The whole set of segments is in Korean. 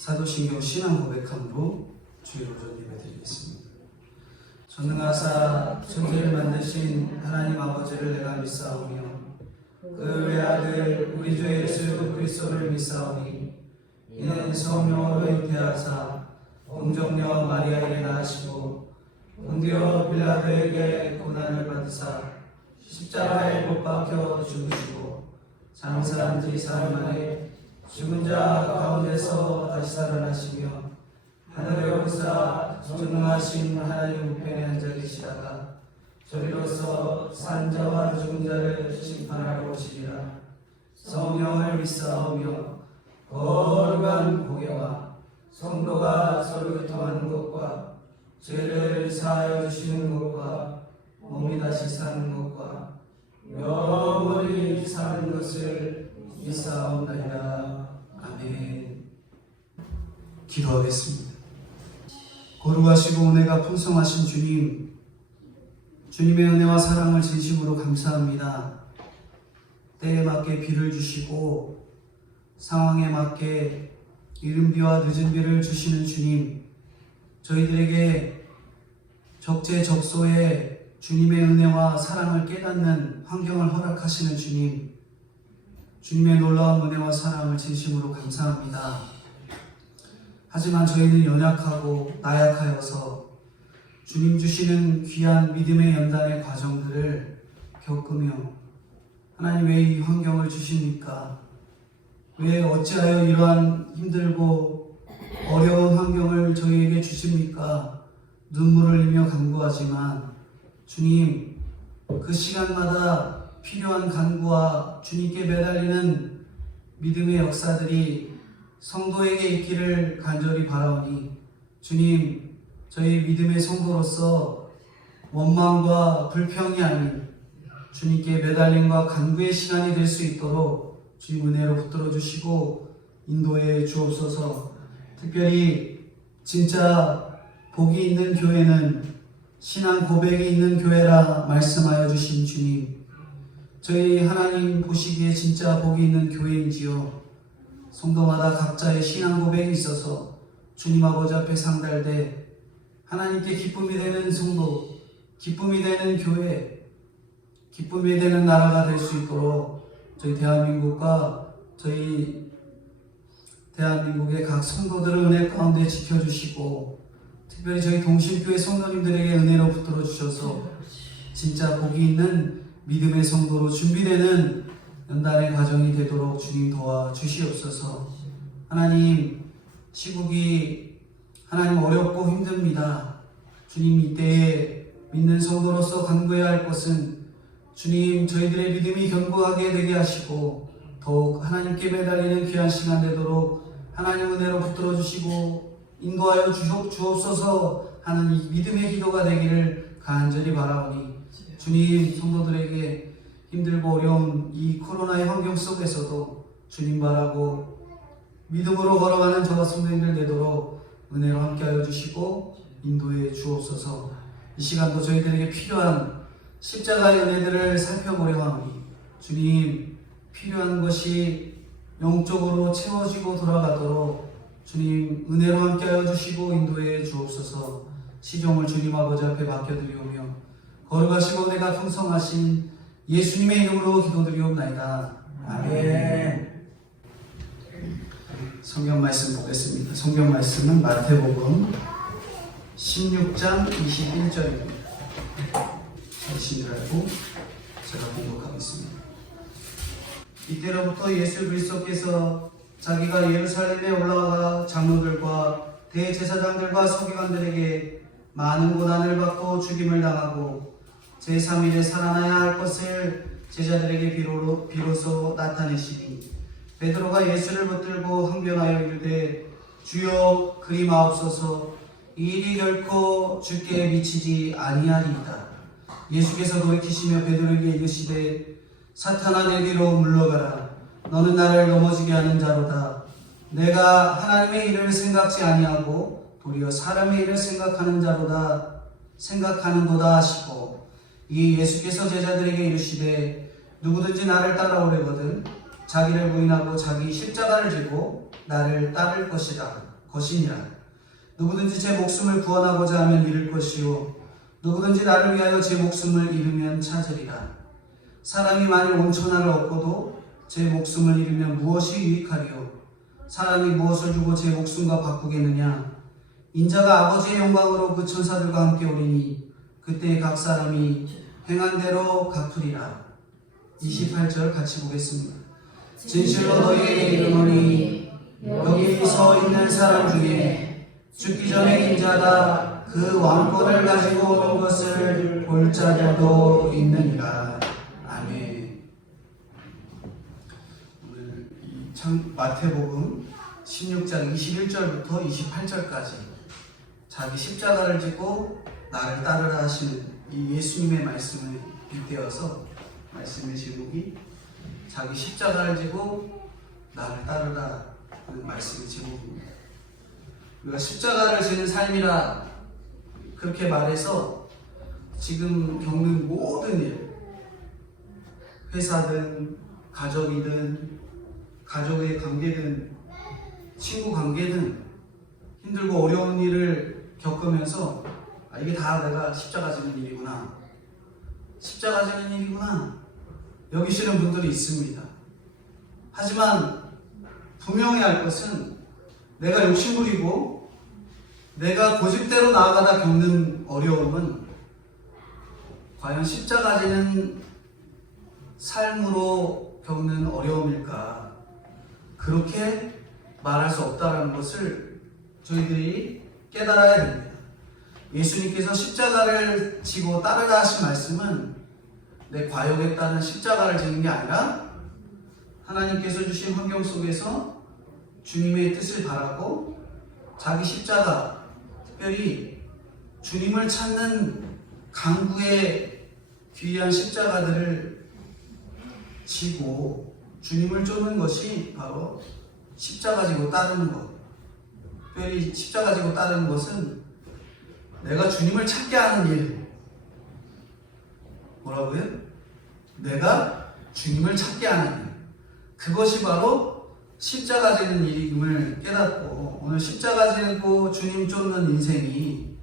사도신경 신앙 고백함으로 주의 오전 예배드리겠습니다. 전능하사 천지를 만드신 하나님 아버지를 내가 믿사오며 그 외아들 우리 주 예수 그리스도를 믿사오니 이는 성령으로 잉태하사 동정녀 마리아에게 낳으시고 본디오 빌라도에게 고난을 받으사 십자가에 못 박혀 죽으시고 장사한 지 사흘 만에 죽은 자 가운데서 다시 살아나시며 하늘에 오르사 전능하신 하나님 우편에 앉아 계시다가 저리로서 산 자와 죽은 자를 심판하러 오시리라. 성령을 믿사오며 거룩한 공예와 성도가 서로 교통하는 것과 죄를 사하여 주시는 것과 몸이 다시 사는 것과 영원히 사는 것을 믿사옵나이다. 아멘. 기도하겠습니다. 거룩하시고 은혜가 풍성하신 주님, 주님의 은혜와 사랑을 진심으로 감사합니다. 때에 맞게 비를 주시고 상황에 맞게 이른 비와 늦은 비를 주시는 주님, 저희들에게 적재적소에 주님의 은혜와 사랑을 깨닫는 환경을 허락하시는 주님, 주님의 놀라운 은혜와 사랑을 진심으로 감사합니다. 하지만 저희는 연약하고 나약하여서 주님 주시는 귀한 믿음의 연단의 과정들을 겪으며 하나님 왜 이 환경을 주십니까? 왜 어찌하여 이러한 힘들고 어려운 환경을 저희에게 주십니까? 눈물을 흘리며 간구하지만 주님, 그 시간마다 필요한 간구와 주님께 매달리는 믿음의 역사들이 성도에게 있기를 간절히 바라오니 주님, 저희 믿음의 성도로서 원망과 불평이 아닌 주님께 매달림과 간구의 시간이 될 수 있도록 주님 은혜로 붙들어 주시고 인도해 주옵소서. 특별히 진짜 복이 있는 교회는 신앙 고백이 있는 교회라 말씀하여 주신 주님, 저희 하나님 보시기에 진짜 복이 있는 교회인지요? 성도마다 각자의 신앙 고백이 있어서 주님 아버지 앞에 상달돼 하나님께 기쁨이 되는 성도, 기쁨이 되는 교회, 기쁨이 되는 나라가 될 수 있도록 저희 대한민국과 저희 대한민국의 각 성도들을 은혜 가운데 지켜주시고 특별히 저희 동신교회 성도님들에게 은혜로 붙들어 주셔서 진짜 복이 있는 믿음의 성도로 준비되는 연단의 과정이 되도록 주님 도와주시옵소서. 하나님, 시국이 하나님 어렵고 힘듭니다. 주님, 이때에 믿는 성도로서 간구해야 할 것은 주님, 저희들의 믿음이 견고하게 되게 하시고 더욱 하나님께 매달리는 귀한 시간 되도록 하나님 은혜로 붙들어 주시고 인도하여 주옵소서 하는 이 믿음의 기도가 되기를 간절히 바라오니 주님, 성도들에게 힘들고 어려운 이 코로나의 환경 속에서도 주님 바라고 믿음으로 걸어가는 저와 성도님들 되도록 은혜로 함께하여 주시고 인도해 주옵소서. 이 시간도 저희들에게 필요한 십자가의 은혜들을 살펴보려 하오니 주님, 필요한 것이 영적으로 채워지고 돌아가도록 주님 은혜로 함께하여 주시고 인도해 주옵소서. 시종을 주님 아버지 앞에 맡겨드리오며 거룩하시고 은혜가 풍성하신 예수님의 이름으로 기도드리옵나이다. 아멘. 성경 말씀 보겠습니다. 성경 말씀은 마태복음 16장 21절입니다. 자신 줄 알고 제가 공독하겠습니다. 이때로부터 예수 그리스도께서 자기가 예루살렘에 올라가 장로들과 대제사장들과 서기관들에게 많은 고난을 받고 죽임을 당하고 제3일에 살아나야 할 것을 제자들에게 비로소 나타내시니 베드로가 예수를 붙들고 항변하여 이르되 주여 그리 마옵소서, 이 일이 결코 주께 미치지 아니하리이다. 예수께서 돌이키시며 베드로에게 이르시되 사탄아 내 뒤로 물러가라. 너는 나를 넘어지게 하는 자로다. 내가 하나님의 일을 생각지 아니하고 도리어 사람의 일을 생각하는 생각하는도다 하시고 이 예수께서 제자들에게 이르시되 누구든지 나를 따라오려거든 자기를 부인하고 자기 십자가를 지고 나를 따를 것이니라. 누구든지 제 목숨을 구원하고자 하면 잃을 것이요 누구든지 나를 위하여 제 목숨을 잃으면 찾으리라. 사람이 만일 온 천하를 얻고도 제 목숨을 잃으면 무엇이 유익하리요? 사람이 무엇을 주고 제 목숨과 바꾸겠느냐? 인자가 아버지의 영광으로 그 천사들과 함께 오리니 그때 각 사람이 행한 대로 갚으리라. 28절 같이 보겠습니다. 진실로 너희에게 이르노니 여기 서 있는 사람 중에 죽기 전에 인자가 그 왕권을 가지고 오는 것을 볼 자들도 있느니라. 아멘. 오늘 이 마태복음 16장 21절부터 28절까지 자기 십자가를 지고 나를 따르라 하시는 이 예수님의 말씀을 빗대어서 말씀의 제목이 자기 십자가를 지고 나를 따르라 하는 말씀의 제목입니다. 우리가 십자가를 지는 삶이라 그렇게 말해서 지금 겪는 모든 일, 회사든 가족이든 가족의 관계든 친구 관계든 힘들고 어려운 일을 겪으면서 이게 다 내가 십자가 지는 일이구나, 십자가 지는 일이구나 여기시는 분들이 있습니다. 하지만 분명히 할 것은 내가 욕심부리고 내가 고집대로 나아가다 겪는 어려움은 과연 십자가 지는 삶으로 겪는 어려움일까? 그렇게 말할 수 없다는 것을 저희들이 깨달아야 됩니다. 예수님께서 십자가를 지고 따르라 하신 말씀은 내 과욕에 따른 십자가를 지는 게 아니라 하나님께서 주신 환경 속에서 주님의 뜻을 바라고 자기 십자가, 특별히 주님을 찾는 강구의 귀한 십자가들을 지고 주님을 쫓는 것이 바로 십자가 지고 따르는 것. 특별히 십자가 지고 따르는 것은 내가 주님을 찾게 하는 일. 뭐라고요? 내가 주님을 찾게 하는 일. 그것이 바로 십자가 지는 일임을 깨닫고 오늘 십자가 지고 주님 쫓는 인생이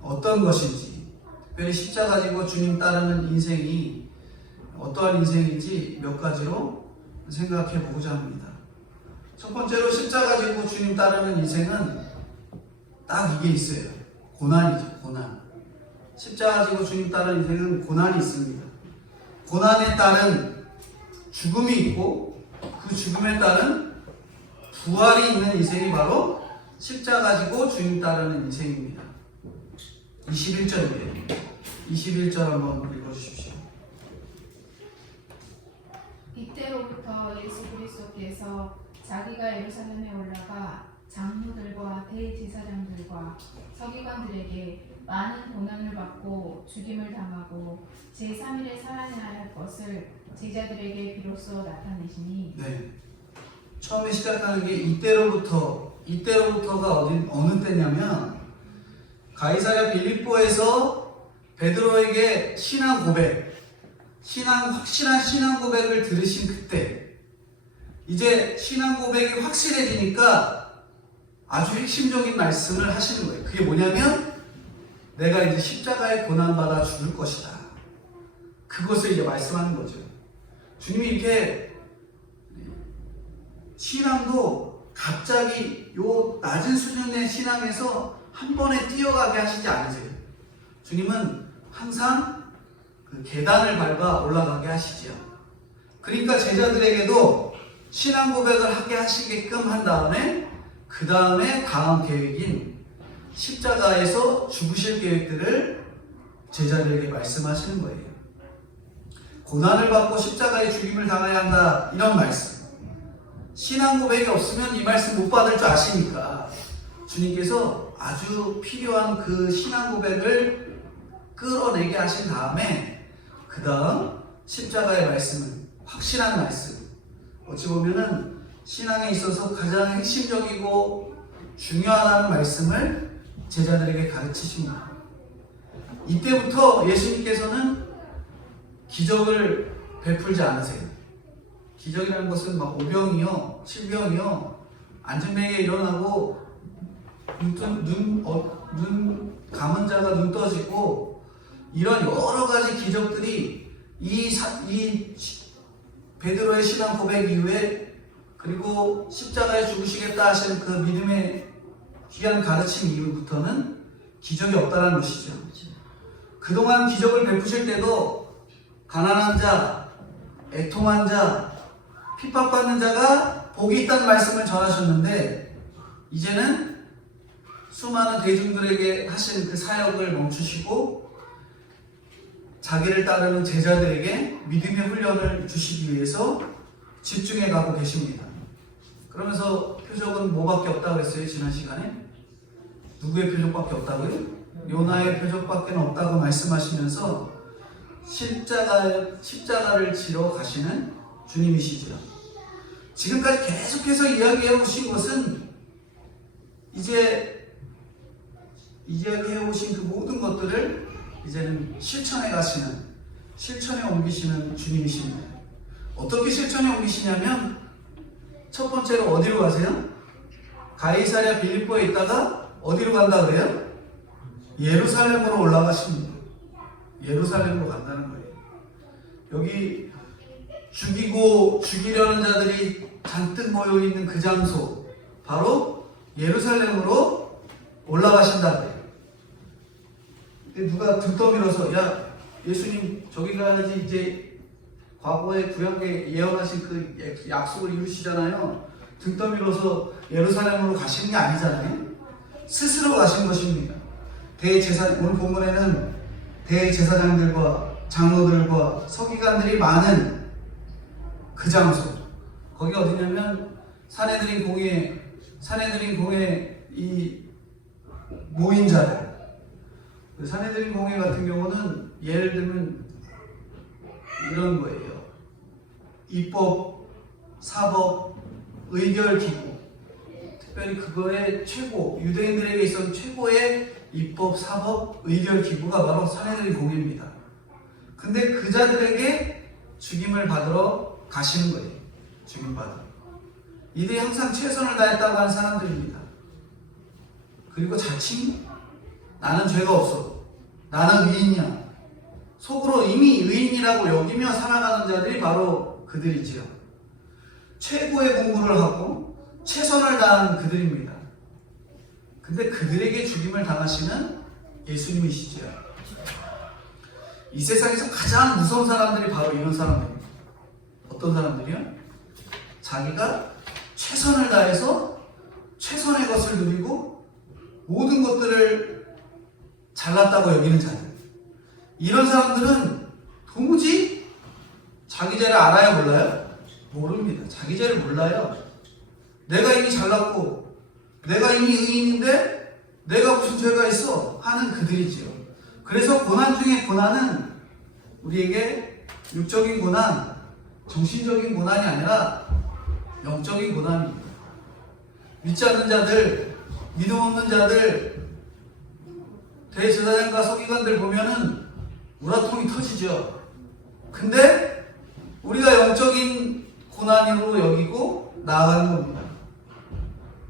어떤 것인지, 특별히 십자가 지고 주님 따르는 인생이 어떠한 인생인지 몇 가지로 생각해 보고자 합니다. 첫 번째로 십자가 지고 주님 따르는 인생은 딱 이게 있어요. 고난이죠. 고난. 십자가 지고 주님 따르는 인생은 고난이 있습니다. 고난에 따른 죽음이 있고 그 죽음에 따른 부활이 있는 인생이 바로 십자가 지고 주님 따르는 인생입니다. 21절이에요. 21절 한번 읽어주십시오. 이때로부터 예수 그리스도께서 자기가 예루살렘에 올라가 장로들과 대제사장들과 서기관들에게 많은 고난을 받고 죽임을 당하고 제3일에 살아나야 할 것을 제자들에게 비로소 나타내시니. 네. 처음에 시작하는 게 이때로부터가 어느 때냐면 가이사랴 빌립보에서 베드로에게 신앙 고백, 확실한 신앙 고백을 들으신 그때, 이제 신앙 고백이 확실해지니까 아주 핵심적인 말씀을 하시는 거예요. 그게 뭐냐면 내가 이제 십자가에 고난받아 죽을 것이다. 그것을 이제 말씀하는 거죠. 주님이 이렇게 신앙도 갑자기 요 낮은 수준의 신앙에서 한 번에 뛰어가게 하시지 않으세요. 주님은 항상 그 계단을 밟아 올라가게 하시지요. 그러니까 제자들에게도 신앙 고백을 하게 하시게끔 한 다음에 그 다음에 다음 계획인 십자가에서 죽으실 계획들을 제자들에게 말씀하시는 거예요. 고난을 받고 십자가의 죽임을 당해야 한다, 이런 말씀. 신앙 고백이 없으면 이 말씀 못 받을 줄 아시니까 주님께서 아주 필요한 그 신앙 고백을 끌어내게 하신 다음에 그 다음 십자가의 말씀은 확실한 말씀, 어찌 보면은 신앙에 있어서 가장 핵심적이고 중요한 말씀을 제자들에게 가르치십니다. 이때부터 예수님께서는 기적을 베풀지 않으세요. 기적이라는 것은 막 오병이요, 칠병이요, 안진뱅이가 일어나고 눈 감은 자가 눈 떠지고 이런 여러 가지 기적들이 이 베드로의 신앙 고백 이후에 그리고 십자가에 죽으시겠다 하신 그 믿음의 귀한 가르침 이후부터는 기적이 없다는 것이죠. 그동안 기적을 베푸실 때도 가난한 자, 애통한 자, 핍박받는 자가 복이 있다는 말씀을 전하셨는데 이제는 수많은 대중들에게 하신 그 사역을 멈추시고 자기를 따르는 제자들에게 믿음의 훈련을 주시기 위해서 집중해 가고 계십니다. 그러면서 표적은 뭐밖에 없다고 했어요? 지난 시간에? 누구의 표적밖에 없다고요? 요나의 표적밖에 없다고 말씀하시면서 십자가를 지러 가시는 주님이시죠. 지금까지 계속해서 이야기해 오신 것은 이야기해 오신 그 모든 것들을 이제는 실천해 옮기시는 주님이십니다. 어떻게 실천해 옮기시냐면 첫 번째로 어디로 가세요? 가이사랴 빌립보에 있다가 어디로 간다 그래요? 예루살렘으로 올라가십니다. 예루살렘으로 간다는 거예요. 여기 죽이려는 자들이 잔뜩 모여있는 그 장소, 바로 예루살렘으로 올라가신다 그래요. 누가 등 떠밀어서 야 예수님 저기 가야지, 이제 과거에 구약에 예언하신 그 약속을 이루시잖아요. 등 떠밀어서 예루살렘으로 가시는 게 아니잖아요. 스스로 가신 것입니다. 오늘 본문에는 대제사장들과 장로들과 서기관들이 많은 그 장소, 거기가 어디냐면 산헤드린 공회 이 모인 자들. 산헤드린 공회 같은 경우는 예를 들면 이런 거예요. 입법, 사법, 의결 기구. 특별히 그거의 최고, 유대인들에게 있어서 최고의 입법, 사법, 의결 기구가 바로 산헤드린 공회입니다. 근데 그 자들에게 죽임을 받으러 가시는 거예요. 죽임 받으러. 이들이 항상 최선을 다했다고 하는 사람들입니다. 그리고 자칭 나는 죄가 없어, 나는 의인이야, 속으로 이미 의인이라고 여기며 살아가는 자들이 바로 그들이지요. 최고의 공부를 하고 최선을 다한 그들입니다. 근데 그들에게 죽임을 당하시는 예수님이시죠. 이 세상에서 가장 무서운 사람들이 바로 이런 사람들입니다. 어떤 사람들이요? 자기가 최선을 다해서 최선의 것을 누리고 모든 것들을 잘났다고 여기는 자들. 이런 사람들은 도무지 자기 죄를 알아야 몰라요? 모릅니다. 자기 죄를 몰라요. 내가 이미 잘났고 내가 이미 의인인데 내가 무슨 죄가 있어 하는 그들이지요. 그래서 고난 중에 고난은 우리에게 육적인 고난, 정신적인 고난이 아니라 영적인 고난입니다. 믿지 않는 자들, 믿음 없는 자들, 대제사장과 서기관들 보면은 우라통이 터지죠. 근데 우리가 영적인 고난으로 여기고 나아가는 겁니다.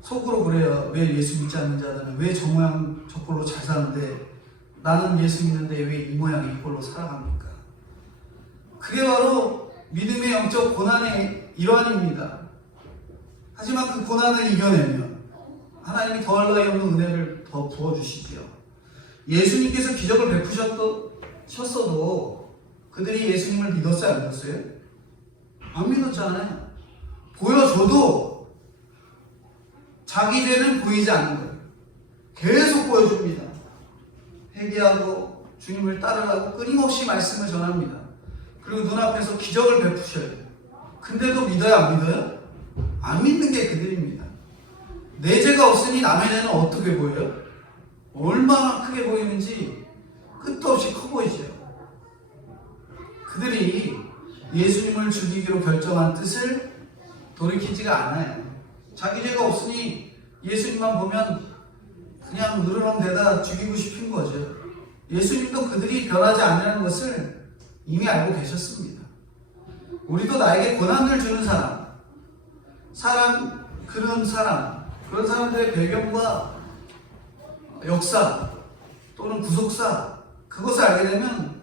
속으로 그래요. 왜 예수 믿지 않는 자들은 왜 저 모양 저 꼴로 잘 사는데 나는 예수 믿는데 왜 이 모양 이 꼴로 살아갑니까? 그게 바로 믿음의 영적 고난의 일환입니다. 하지만 그 고난을 이겨내면 하나님이 더할 나위 없는 은혜를 더 부어주시지요. 예수님께서 기적을 베푸셨어도 그들이 예수님을 믿었어요? 안 믿었어요? 안 믿었잖아요. 보여줘도 자기 죄는 보이지 않는 거예요. 계속 보여줍니다. 회개하고 주님을 따르라고 끊임없이 말씀을 전합니다. 그리고 눈앞에서 기적을 베푸셔요. 근데도 믿어요? 안 믿어요? 안 믿는 게 그들입니다. 내 죄가 없으니 남의 죄는 어떻게 보여요? 얼마나 크게 보이는지 끝도 없이 커 보이죠. 그들이 예수님을 죽이기로 결정한 뜻을 돌이키지가 않아요. 자기 죄가 없으니 예수님만 보면 그냥 으르렁대다 죽이고 싶은 거죠. 예수님도 그들이 변하지 않으라는 것을 이미 알고 계셨습니다. 우리도 나에게 고난을 주는 그런 사람들의 배경과 역사 또는 구속사, 그것을 알게 되면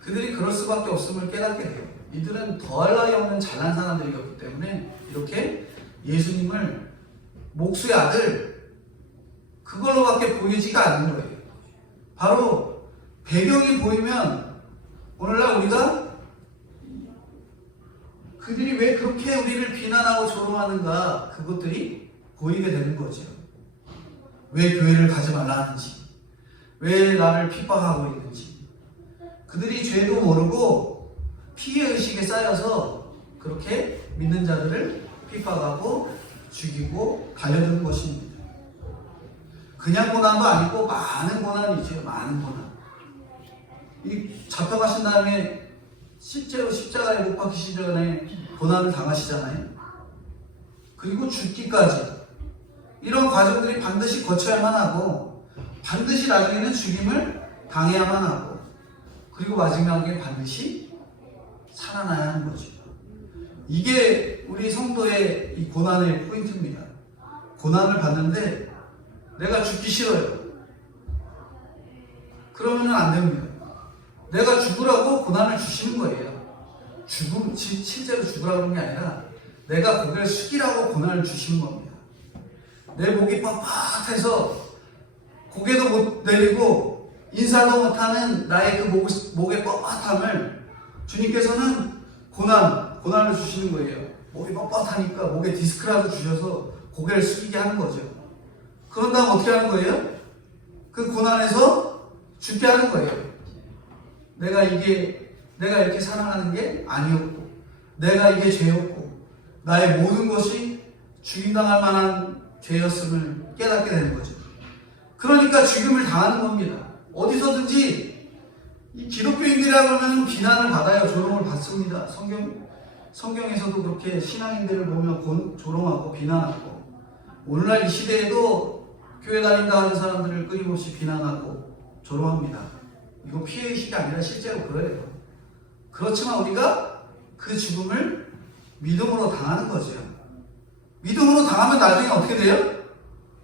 그들이 그럴 수밖에 없음을 깨닫게 돼요. 이들은 더할 나위 없는 잘난 사람들이었기 때문에 이렇게 예수님을 목수의 아들, 그걸로밖에 보이지가 않는 거예요. 바로 배경이 보이면 오늘날 우리가 그들이 왜 그렇게 우리를 비난하고 조롱하는가, 그것들이 보이게 되는 거죠. 왜 교회를 가지 말라 하는지, 왜 나를 핍박하고 있는지, 그들이 죄도 모르고 피해의식에 쌓여서 그렇게 믿는 자들을 핍박하고 죽이고 달려드는 것입니다. 그냥 고난도 아니고 많은 고난이죠. 많은 고난. 이 잡혀가신 다음에 실제로 십자가에 못 박히시기 전에 고난을 당하시잖아요. 그리고 죽기까지. 이런 과정들이 반드시 거쳐야만 하고, 반드시 나중에는 죽임을 당해야만 하고, 그리고 마지막에 반드시 살아나야 하는 거죠. 이게 우리 성도의 이 고난의 포인트입니다. 고난을 받는데 내가 죽기 싫어요. 그러면 안 됩니다. 내가 죽으라고 고난을 주시는 거예요. 실제로 죽으라고 하는 게 아니라 내가 고개를 숙이라고 고난을 주시는 겁니다. 내 목이 뻣뻣해서 고개도 못 내리고 인사도 못하는 나의 그 목의 뻣뻣함을 주님께서는 고난을 주시는 거예요. 목이 뻣뻣하니까 목에 디스크라도 주셔서 고개를 숙이게 하는 거죠. 그런 다음 어떻게 하는 거예요? 그 고난에서 죽게 하는 거예요. 내가 이렇게 살아가는 게 아니었고, 내가 이게 죄였고, 나의 모든 것이 죽임당할 만한 죄였음을 깨닫게 되는 거죠. 그러니까 죽임을 당하는 겁니다. 어디서든지 이 기독교인들이라고 하면 비난을 받아요. 조롱을 받습니다. 성경에서도 그렇게 신앙인들을 보면 조롱하고 비난하고, 오늘날 이 시대에도 교회 다닌다 하는 사람들을 끊임없이 비난하고 조롱합니다. 이거 피해의식이 아니라 실제로 그래요. 그렇지만 우리가 그 죽음을 믿음으로 당하는 거죠. 믿음으로 당하면 나중에 어떻게 돼요?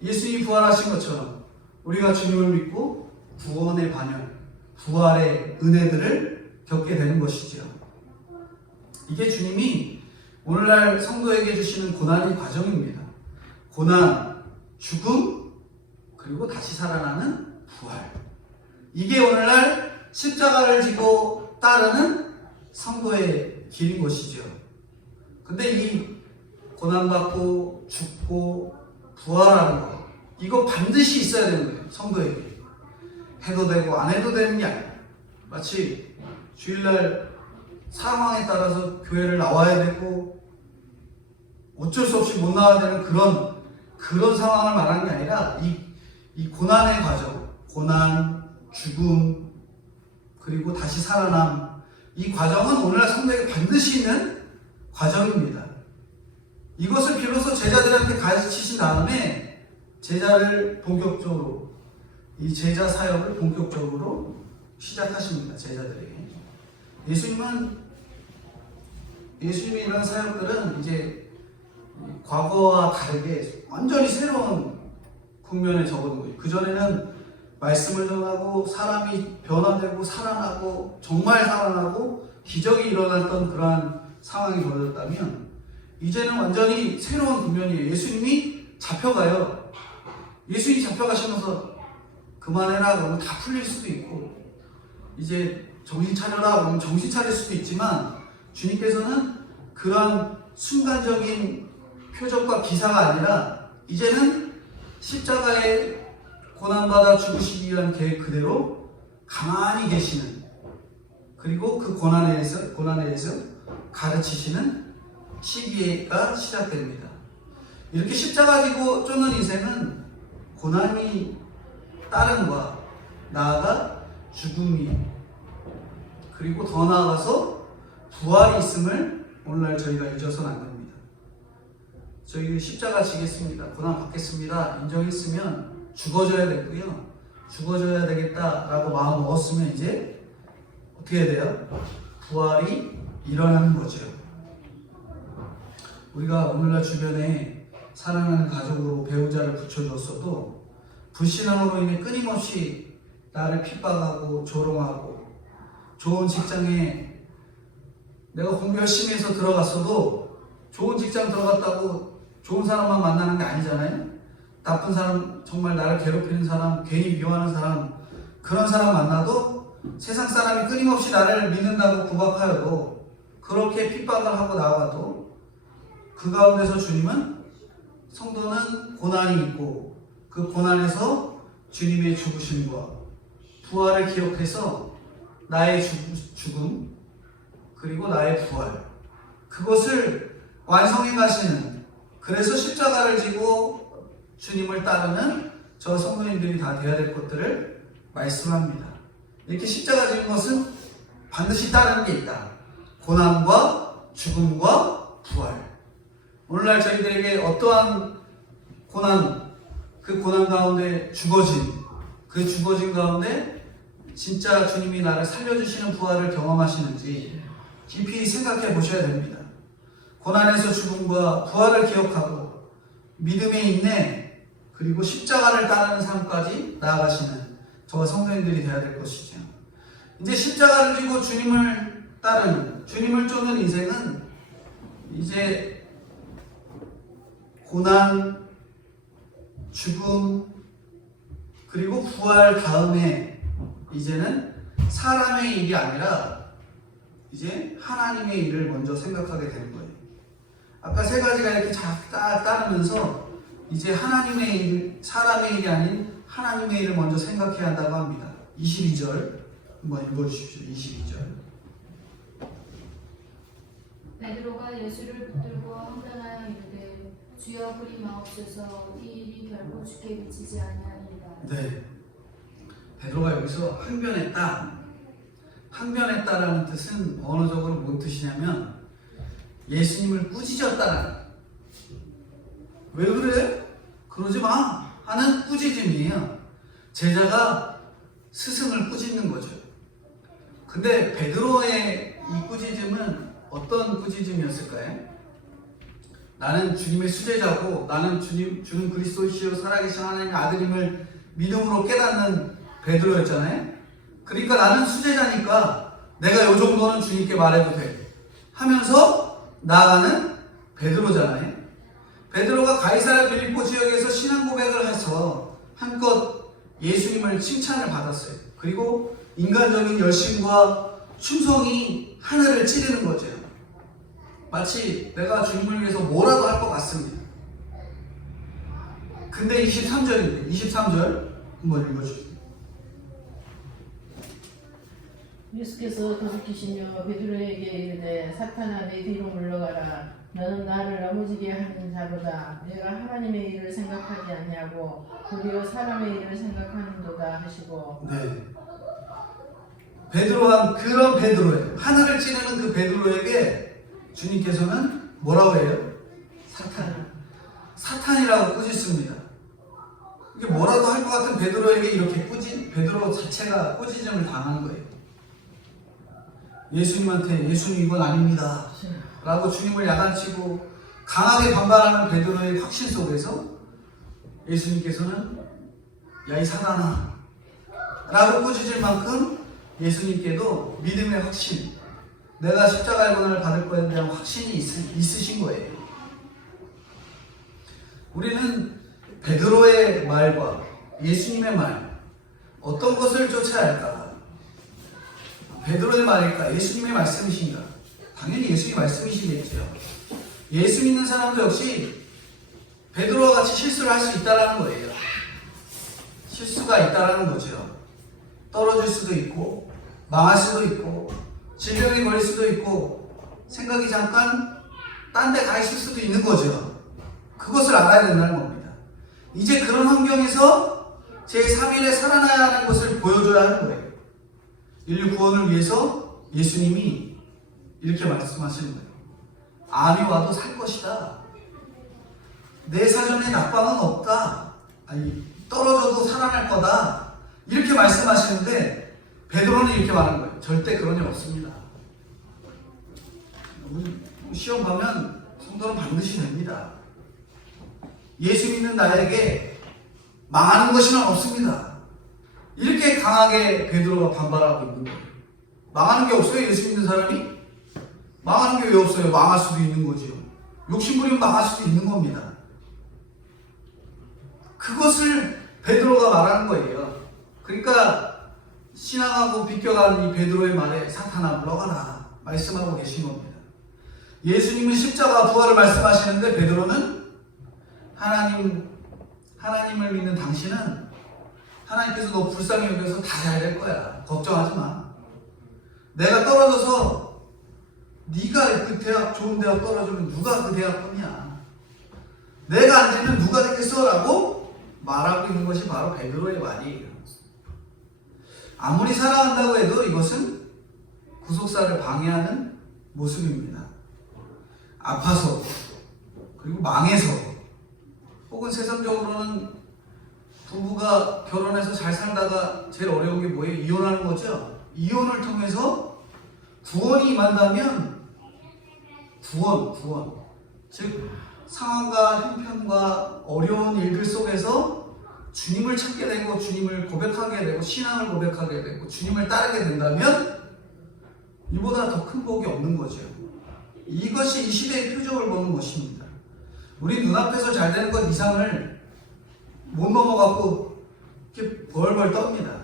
예수님이 부활하신 것처럼 우리가 주님을 믿고 구원의 반열, 부활의 은혜들을 겪게 되는 것이죠. 이게 주님이 오늘날 성도에게 주시는 고난의 과정입니다. 고난, 죽음, 그리고 다시 살아나는 부활. 이게 오늘날 십자가를 지고 따르는 성도의 길인 것이죠. 근데 이 고난받고 죽고 부활하는 거, 이거 반드시 있어야 되는 거예요. 성도에게. 해도 되고 안 해도 되는 게 아니에요. 마치 주일날 상황에 따라서 교회를 나와야 되고 어쩔 수 없이 못 나와야 되는 그런 상황을 말하는 게 아니라 이 고난의 과정, 고난, 죽음, 그리고 다시 살아남, 이 과정은 오늘날 성도에게 반드시 있는 과정입니다. 이것을 비로소 제자들한테 가르치신 다음에 제자를 본격적으로, 이 제자 사역을 본격적으로 시작하십니다. 제자들에게. 예수님의 이런 사역들은 이제 과거와 다르게 완전히 새로운 국면에 접어든 거예요. 그전에는 말씀을 전하고 사람이 변화되고 살아나고 정말 살아나고 기적이 일어났던 그러한 상황이 벌어졌다면, 이제는 완전히 새로운 국면이에요. 예수님이 잡혀가요. 예수님이 잡혀가시면서 그만해라 그러면 다 풀릴 수도 있고, 이제 정신 차려라 그러면 정신 차릴 수도 있지만, 주님께서는 그런 순간적인 표적과 기사가 아니라 이제는 십자가에 고난받아 죽으시기 위한 계획 그대로 가만히 계시는, 그리고 그 고난에 대해서 가르치시는 시기가 시작됩니다. 이렇게 십자가 지고 쫓는 인생은 고난이 따름과 나아가 죽음이, 그리고 더 나아가서 부활이 있음을 오늘날 저희가 잊어서는 안 됩니다. 저희 십자가 지겠습니다, 고난 받겠습니다 인정했으면 죽어줘야 되고요. 죽어줘야 되겠다라고 마음 먹었으면 이제 어떻게 해야 돼요? 부활이 일어나는 거죠. 우리가 오늘날 주변에 사랑하는 가족으로 배우자를 붙여줬어도 불신앙으로 인해 끊임없이 나를 핍박하고 조롱하고, 좋은 직장에 내가 공부 열심히 해서 들어갔어도 좋은 직장 들어갔다고 좋은 사람만 만나는 게 아니잖아요. 나쁜 사람, 정말 나를 괴롭히는 사람, 괜히 미워하는 사람, 그런 사람 만나도 세상 사람이 끊임없이 나를 믿는다고 구박하여도, 그렇게 핍박을 하고 나와도 그 가운데서 주님은, 성도는 고난이 있고 그 고난에서 주님의 죽으심과 부활을 기억해서 나의 죽음 그리고 나의 부활, 그것을 완성해 가시는, 그래서 십자가를 지고 주님을 따르는 저 성도님들이 다 되어야 될 것들을 말씀합니다. 이렇게 십자가 지는 것은 반드시 따르는 게 있다. 고난과 죽음과 부활. 오늘날 저희들에게 어떠한 고난, 그 고난 가운데 그 죽어진 가운데 진짜 주님이 나를 살려주시는 부활을 경험하시는지 깊이 생각해 보셔야 됩니다. 고난에서 죽음과 부활을 기억하고 믿음의 인내, 그리고 십자가를 따르는 삶까지 나아가시는 저와 성도님들이 되어야 될 것이죠. 이제 십자가를 지고 주님을 따르는, 주님을 쫓는 인생은 이제 고난, 죽음, 그리고 부활 다음에 이제는 사람의 일이 아니라 이제 하나님의 일을 먼저 생각하게 되는 거예요. 아까 세 가지가 이렇게 쫙 따르면서 이제 하나님의 일, 사람의 일이 아닌 하나님의 일을 먼저 생각해야 한다고 합니다. 22절 한번 읽어주십시오. 22절. 베드로가 예수를 붙들고 헌당하여 이르되 주여 그리 마옵소서, 이 일이 결코 주께 미치지 아니하리이다. 네, 베드로가 여기서 항변했다. 항변했다라는 뜻은 언어적으로 뭔 뜻이냐면 예수님을 꾸짖었다라는, 왜 그래? 그러지 마 하는 꾸짖음이에요. 제자가 스승을 꾸짖는 거죠. 근데 베드로의 이 꾸짖음은 어떤 꾸짖음이었을까요? 나는 주님의 수제자고, 나는 주는 그리스도이시요 살아계신 하나님의 아들임을 믿음으로 깨닫는 베드로였잖아요. 그러니까 나는 수제자니까 내가 요 정도는 주님께 말해도 돼 하면서 나아가는 베드로잖아요. 베드로가 가이사랴 빌립보 지역에서 신앙 고백을 해서 한껏 예수님을 칭찬을 받았어요. 그리고 인간적인 열심과 충성이 하늘을 찌르는 거죠. 마치 내가 주님을 위해서 뭐라도 할 것 같습니다. 근데 23절인데 23절 한번 읽어주세요. 예수께서 돌이키시며 베드로에게 이르되 사탄아 내 뒤로 물러가라. 너는 나를 넘어지게 하는 자로다. 내가 하나님의 일을 생각하지 아니하고 도리어 사람의 일을 생각하는도다 하시고. 네. 베드로한 그런 베드로예요. 하늘을 찌르는 그 베드로에게 주님께서는 뭐라고 해요? 사탄이라고 꾸짖습니다. 이게 뭐라도 할 것 같은 베드로에게 이렇게 베드로 자체가 꾸짖음을 당하는 거예요. 예수님한테 예수님 이건 아닙니다 라고 주님을 야단치고 강하게 반발하는 베드로의 확신 속에서 예수님께서는 야 이 사단아 라고 꾸짖을 만큼 예수님께도 믿음의 확신, 내가 십자가의 고난을 받을 거에 대한 확신이 있으신 거예요. 우리는 베드로의 말과 예수님의 말, 어떤 것을 쫓아야 할까? 베드로의 말일까? 예수님의 말씀이신가? 당연히 예수님의 말씀이시겠죠. 예수 믿는 사람도 역시 베드로와 같이 실수를 할 수 있다는 거예요. 실수가 있다는 거죠. 떨어질 수도 있고 망할 수도 있고 질병에 걸릴 수도 있고 생각이 잠깐 딴 데 가 있을 수도 있는 거죠. 그것을 알아야 된다는 겁니다. 이제 그런 환경에서 제3일에 살아나야 하는 것을 보여줘야 하는 거예요. 인류 구원을 위해서 예수님이 이렇게 말씀하시는 거예요. 암이 와도 살 것이다. 내 사전에 낙방은 없다. 아니, 떨어져도 살아날 거다. 이렇게 말씀하시는데 베드로는 이렇게 말하는 거예요. 절대 그런 일 없습니다. 시험 가면 성도는 반드시 됩니다. 예수 믿는 나에게 망하는 것이란 없습니다. 이렇게 강하게 베드로가 반발하고 있는 거예요. 망하는 게 없어요, 예수 믿는 사람이? 망하는 게 왜 없어요? 망할 수도 있는 거지요. 욕심부리면 망할 수도 있는 겁니다. 그것을 베드로가 말하는 거예요. 그러니까 신앙하고 비껴간 이 베드로의 말에 사탄아 물러가라 말씀하고 계신 겁니다. 예수님은 십자가 부활을 말씀하시는데 베드로는 하나님을 믿는 당신은 하나님께서 너 불쌍히 여겨서 다 잘 될 거야. 걱정하지 마. 내가 떨어져서 네가 그 좋은 대학 떨어지면 누가 그 대학뿐이야. 내가 안 되면 누가 되겠어? 라고 말하고 있는 것이 바로 베드로의 말이에요. 아무리 사랑한다고 해도 이것은 구속사를 방해하는 모습입니다. 아파서 그리고 망해서 혹은 세상적으로는 부부가 결혼해서 잘 살다가 제일 어려운 게 뭐예요? 이혼하는 거죠. 이혼을 통해서 구원이 임한다면 구원 즉 상황과 형편과 어려운 일들 속에서 주님을 찾게 되고 주님을 고백하게 되고 신앙을 고백하게 되고 주님을 따르게 된다면 이보다 더 큰 복이 없는 거죠. 이것이 이 시대의 표적을 보는 것입니다. 우리 눈앞에서 잘 되는 것 이상을 못 넘어가고 이렇게 벌벌 떱니다.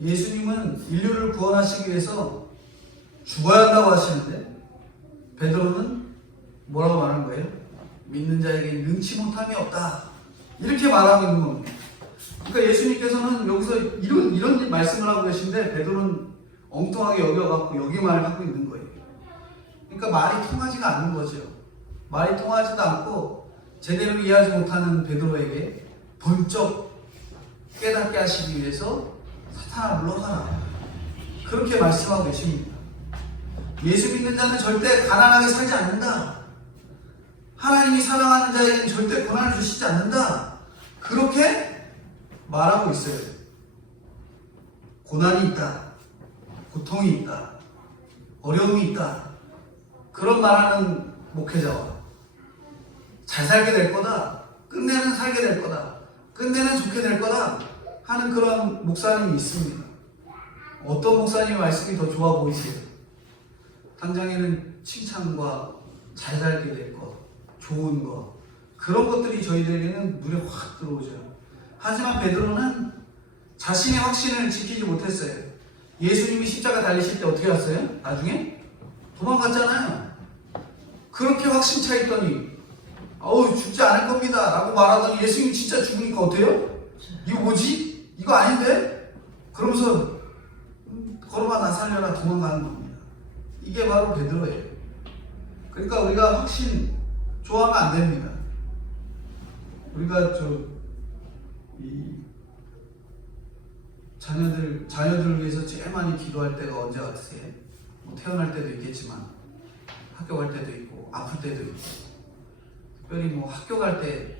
예수님은 인류를 구원하시기 위해서 죽어야 한다고 하시는데 베드로는 뭐라고 말하는 거예요? 믿는 자에게 능치 못함이 없다. 이렇게 말하고 있는 겁니다. 그러니까 예수님께서는 여기서 이런 말씀을 하고 계신데 베드로는 엉뚱하게 여겨갖고 여기만 하고 있는 거예요. 그러니까 말이 통하지가 않는 거죠. 말이 통하지도 않고 제대로 이해하지 못하는 베드로에게 번쩍 깨닫게 하시기 위해서 사탄아 물러가라. 그렇게 말씀하고 계십니다. 예수 믿는 자는 절대 가난하게 살지 않는다. 하나님이 사랑하는 자에게는 절대 고난을 주시지 않는다. 그렇게 말하고 있어요. 고난이 있다. 고통이 있다. 어려움이 있다. 그런 말하는 목회자와 잘 살게 될 거다. 끝내는 살게 될 거다. 끝내는 좋게 될 거다. 하는 그런 목사님이 있습니다. 어떤 목사님의 말씀이 더 좋아 보이세요? 당장에는 칭찬과 잘 살게 될 것, 좋은 것, 그런 것들이 저희들에게는 눈에 확 들어오죠. 하지만 베드로는 자신의 확신을 지키지 못했어요. 예수님이 십자가 달리실 때 어떻게 왔어요? 나중에 도망갔잖아요. 그렇게 확신 차 있더니 죽지 않을 겁니다 라고 말하더니 예수님이 진짜 죽으니까 어때요? 이거 뭐지? 이거 아닌데? 그러면서 걸어봐 나 살려라 도망가는 겁니다. 이게 바로 베드로예요. 그러니까 우리가 확신 좋아하면 안 됩니다. 우리가 자녀들을 위해서 제일 많이 기도할 때가 언제 같으세요? 뭐 태어날 때도 있겠지만 학교 갈 때도 있고 아플 때도 있고 특별히 뭐 학교 갈 때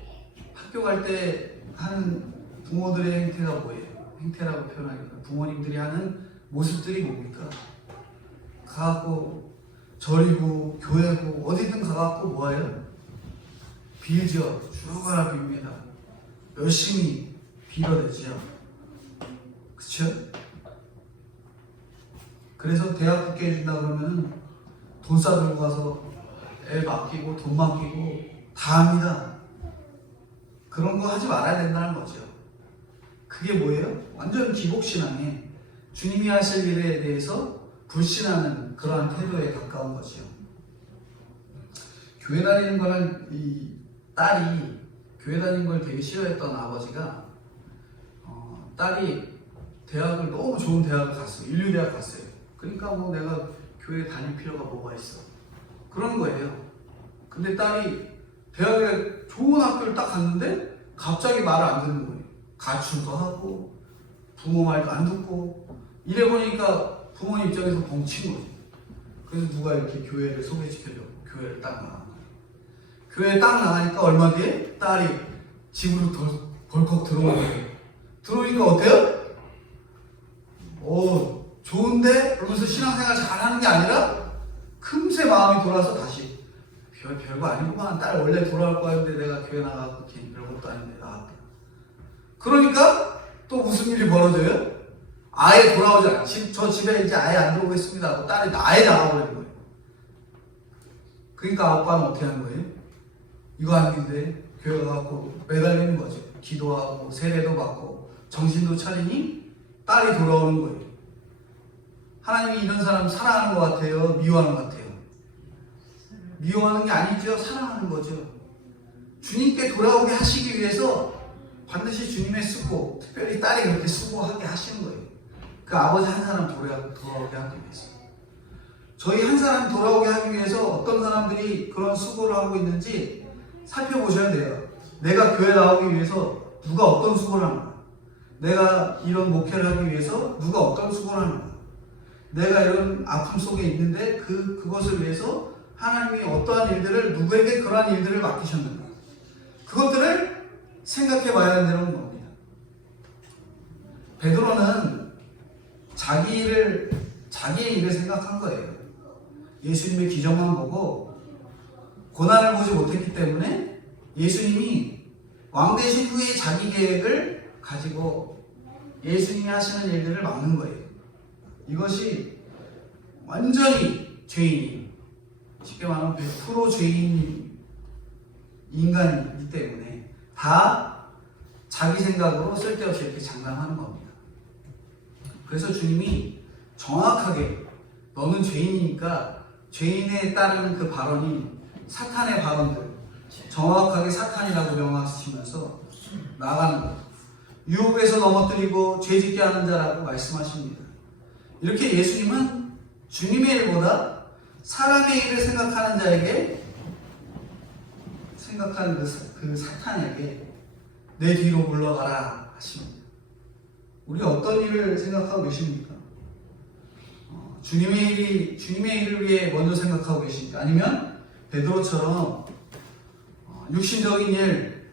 하는 부모들의 행태가 뭐예요? 행태라고 표현하니까 부모님들이 하는 모습들이 뭡니까? 가갖고 절이고 교회고 어디든 가갖고 뭐예요? 빌죠. 주어가라 빕니다. 열심히 빌어대죠. 그쵸? 그래서 대학 붙게 해준다 그러면 돈 싸들고 가서 애 맡기고 돈 맡기고 다 합니다. 그런 거 하지 말아야 된다는 거죠. 그게 뭐예요? 완전 기복신앙에 주님이 하실 일에 대해서 불신하는 그러한 태도에 가까운 거죠. 교회 다니는 거는 이 딸이 교회 다니는 걸 되게 싫어했던 아버지가 딸이 대학을 너무 좋은 대학을 갔어요. 인류대학 갔어요. 그러니까 뭐 내가 교회 다닐 필요가 뭐가 있어. 그런 거예요. 근데 딸이 대학에 좋은 학교를 딱 갔는데 갑자기 말을 안 듣는 거예요. 가출도 하고 부모 말도 안 듣고 이래 보니까 부모님 입장에서 벙친 거죠. 그래서 누가 이렇게 교회를 소개시켜주고 교회를 딱 나간 거예요. 교회에 딱 나가니까 얼마 뒤에 딸이 집으로 벌컥 들어오는 거예요. 들어오니까 어때요? 좋은데? 그러면서 신앙생활 잘하는 게 아니라 금세 마음이 돌아서 다시 별거 아니구만. 딸 원래 돌아올 거였는데 내가 교회 나가고 괜히 별것도 아닌데 나갔다. 그러니까 또 무슨 일이 벌어져요? 아예 돌아오지 않아. 저 집에 이제 아예 안 들어오겠습니다 하고 딸이 아예 나가버린 거예요. 그러니까 아빠는 어떻게 하는 거예요? 이거 아닌데 교회 가고 매달리는 거죠. 기도하고 세례도 받고 정신도 차리니 딸이 돌아오는 거예요. 하나님이 이런 사람 사랑하는 것 같아요? 미워하는 것 같아요? 미워하는 게 아니죠. 사랑하는 거죠. 주님께 돌아오게 하시기 위해서 반드시 주님의 수고, 특별히 딸이 그렇게 수고하게 하시는 거예요. 그 아버지 한 사람 돌아오게 하기 위해서. 저희 한 사람 돌아오게 하기 위해서 어떤 사람들이 그런 수고를 하고 있는지 살펴보셔야 돼요. 내가 교회 나오기 위해서 누가 어떤 수고를 하는가? 내가 이런 목회를 하기 위해서 누가 어떤 수고를 하는가? 내가 이런 아픔 속에 있는데 그것을 위해서 하나님이 어떠한 일들을 누구에게 그러한 일들을 맡기셨는가? 그것들을 생각해 봐야 한다는 겁니다. 베드로는 자기의 일을 생각한 거예요. 예수님의 기적만 보고 고난을 보지 못했기 때문에 예수님이 왕 되신 후에 자기 계획을 가지고 예수님이 하시는 일들을 막는 거예요. 이것이 완전히 죄인이, 쉽게 말하면 100% 죄인 인간이기 때문에 다 자기 생각으로 쓸데없이 이렇게 장난하는 겁니다. 그래서 주님이 정확하게 너는 죄인이니까 죄인에 따르는 그 발언이 사탄의 발언들, 정확하게 사탄이라고 명하시면서 나가는 것. 유혹에서 넘어뜨리고 죄짓게 하는 자라고 말씀하십니다. 이렇게 예수님은 주님의 일보다 사람의 일을 생각하는 자에게, 생각하는 그 사탄에게 내 뒤로 물러가라 하십니다. 우리 어떤 일을 생각하고 계십니까? 주님의 일을 위해 먼저 생각하고 계십니까? 아니면 베드로처럼 육신적인 일,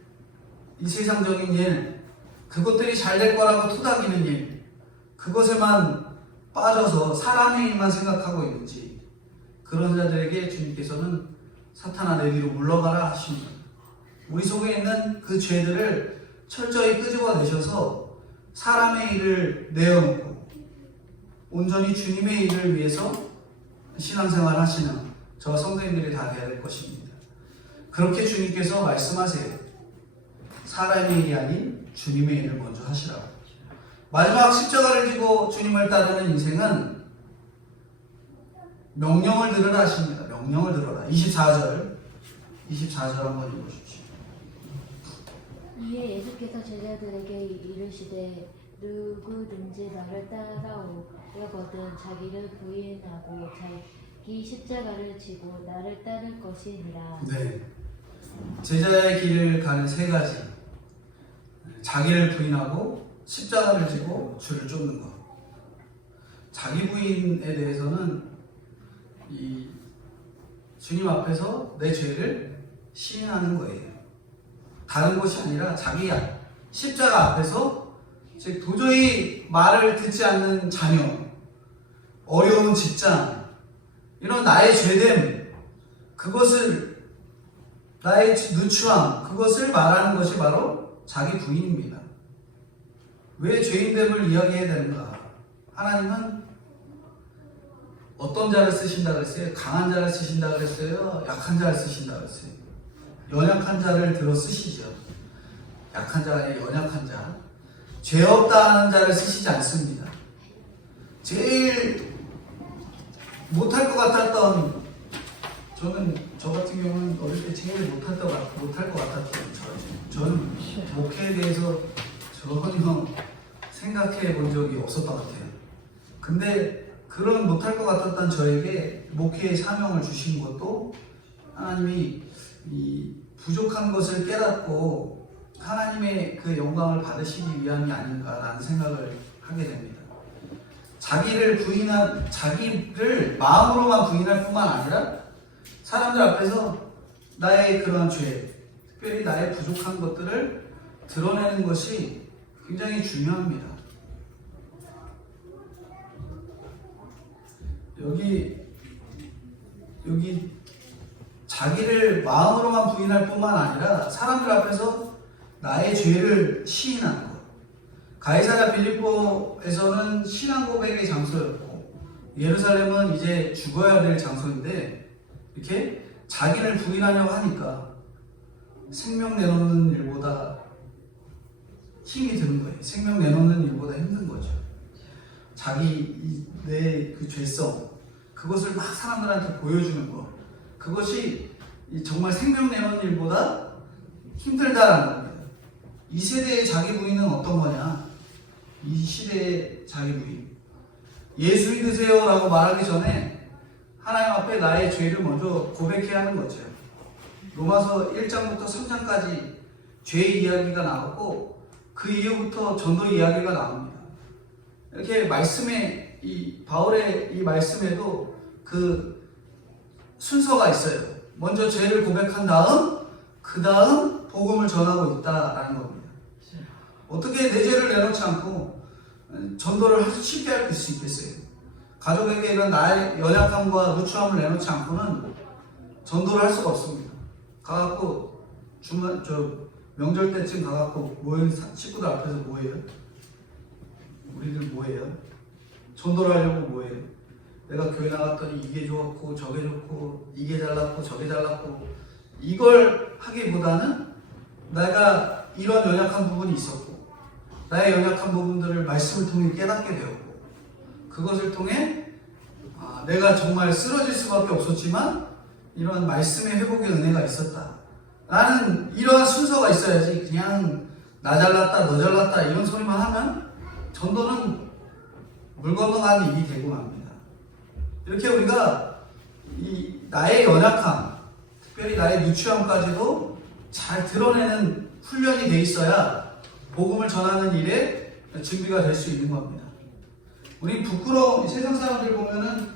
이 세상적인 일, 그것들이 잘 될 거라고 토닥이는 일, 그것에만 빠져서 사람의 일만 생각하고 있는지, 그런 자들에게 주님께서는 사탄아 내 뒤로 물러가라 하십니다. 우리 속에 있는 그 죄들을 철저히 끄집어내셔서 사람의 일을 내어놓고 온전히 주님의 일을 위해서 신앙생활 하시는 저와 성도님들이 다 되어야 될 것입니다. 그렇게 주님께서 말씀하세요. 사람의 일이 아닌 주님의 일을 먼저 하시라고. 마지막 십자가를 지고 주님을 따르는 인생은 명령을 들으라 하십니다. 명령을 들어라. 24절 한번 읽어주십시오. 이에 예수께서 제자들에게 이르시되 누구든지 나를 따라오려거든 자기를 부인하고 자기 십자가를 지고 나를 따를 것이니라. 네, 제자의 길을 가는 세 가지. 자기를 부인하고 십자가를 지고 주를 쫓는 것. 자기 부인에 대해서는 이 주님 앞에서 내 죄를 시인하는 거예요. 다른 것이 아니라 자기 십자가 앞에서, 즉 도저히 말을 듣지 않는 자녀, 어려운 직장, 이런 나의 죄됨, 그것을, 나의 누추함, 그것을 말하는 것이 바로 자기 부인입니다. 왜 죄인됨을 이야기해야 되는가? 하나님은 어떤 자를 쓰신다 그랬어요? 강한 자를 쓰신다 그랬어요? 약한 자를 쓰신다 그랬어요? 연약한 자를 들어 쓰시죠. 약한 자가 아니라 연약한 자. 죄 없다 하는 자를 쓰시지 않습니다. 제일 못할 것 같았던, 저 같은 경우는 어릴 때 제일 못할 것 같았던 저는 목회에 대해서 전혀 생각해 본 적이 없었던 것 같아요. 근데 그런 못할 것 같았던 저에게 목회의 사명을 주신 것도 하나님이 이 부족한 것을 깨닫고 하나님의 그 영광을 받으시기 위함이 아닌가라는 생각을 하게 됩니다. 자기를 마음으로만 부인할 뿐만 아니라 사람들 앞에서 나의 그런 죄, 특별히 나의 부족한 것들을 드러내는 것이 굉장히 중요합니다. 여기 여기 자기를 마음으로만 부인할 뿐만 아니라 사람들 앞에서 나의 죄를 시인하는 것. 가이사랴 빌립보에서는 신앙 고백의 장소였고 예루살렘은 이제 죽어야 될 장소인데 이렇게 자기를 부인하려고 하니까 생명 내놓는 일보다 힘이 드는 거예요. 생명 내놓는 일보다 힘든 거죠. 자기 내 그 죄성 그것을 막 사람들한테 보여주는 거 그것이 정말 생명 내놓는 일보다 힘들다라는 겁니다. 이 세대의 자기 부인은 어떤 거냐? 이 시대의 자기 부인 예수 믿으세요 라고 말하기 전에 하나님 앞에 나의 죄를 먼저 고백해야 하는 거죠. 로마서 1장부터 3장까지 죄 이야기가 나오고 그 이후부터 전도 이야기가 나옵니다. 이렇게 말씀에 이 바울의 이 말씀에도 그 순서가 있어요. 먼저 죄를 고백한 다음 그 다음 복음을 전하고 있다라는 겁니다. 어떻게 내 죄를 내놓지 않고 전도를 쉽게 할 수 있겠어요? 가족에게 이런 나의 연약함과 누추함을 내놓지 않고는 전도를 할 수가 없습니다. 가갖고 명절 때쯤 가갖고 모인 식구들 앞에서 뭐해요? 우리들 뭐해요? 전도를 하려고 뭐해요? 내가 교회 나갔더니 이게 좋았고 저게 좋고 이게 잘났고 저게 잘났고 이걸 하기보다는 내가 이런 연약한 부분이 있었고 나의 연약한 부분들을 말씀을 통해 깨닫게 되었고 그것을 통해 내가 정말 쓰러질 수밖에 없었지만 이런 말씀의 회복의 은혜가 있었다 라는 이러한 순서가 있어야지 그냥 나 잘났다 너 잘났다 이런 소리만 하면 전도는 물 건너가는 일이 되고 맙니다. 이렇게 우리가 이 나의 연약함 특별히 나의 누추함까지도 잘 드러내는 훈련이 돼 있어야 복음을 전하는 일에 준비가 될 수 있는 겁니다. 우리 부끄러운 세상 사람들 보면은